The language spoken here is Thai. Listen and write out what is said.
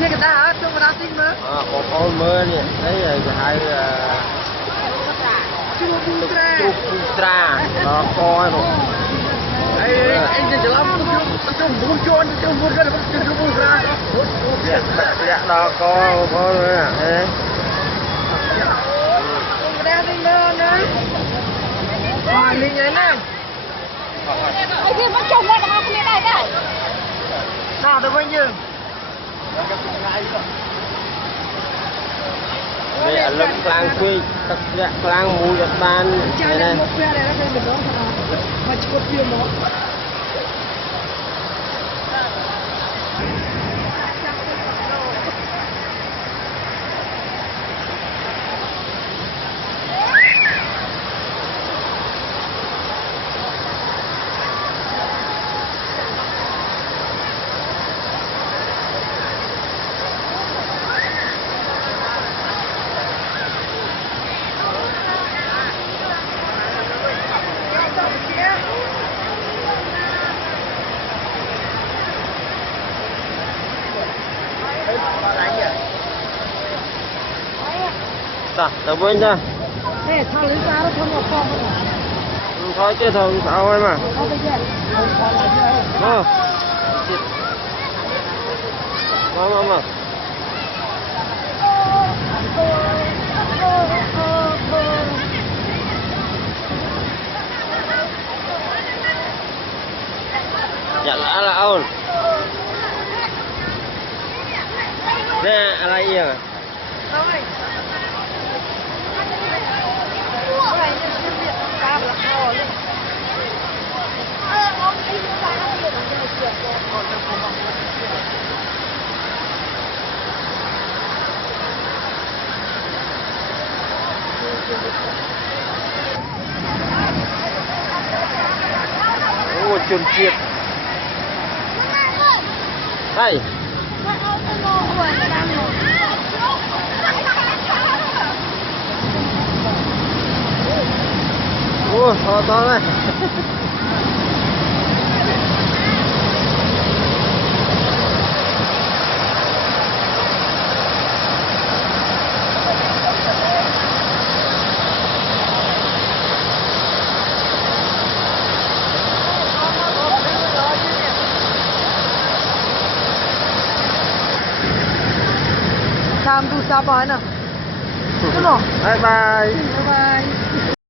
นี่ก็ได้ตัวมาติ้งมั้ยของเขาเมื่อเนี่ยไอ้จะให้ชูบูตราจูตราแล้วก็ไอ้จะรับจุ่มบุญจวนจุ่มบุญกันจุ่มบุญตราเนี่ยแล้วก็เขาเลยเอ๊ะได้ติ้งเนาะลิงไงนะไอ้ที่มันจมได้ก็เอาคนนี้ได้น่าจะไม่ยืมเนี่ยเริ่มกลางคุยตักเนี่ยกลางมูจากบ้านนี่นะมุกเปียอะไรแล้วเป็นน้องขนาดมาชุบเปียหมอจ้ะแต่เว้นจ้ะเนี่ยทางลิ้นตาเราทำหมดฟองมาthôi chứ thôi sao em à mà dạ là ôn nèอะไรอีกโอ้จุนเจียบใช่โอ้ต่อเลยทำดูซาบอยน่ะใช่ไหมบายบาย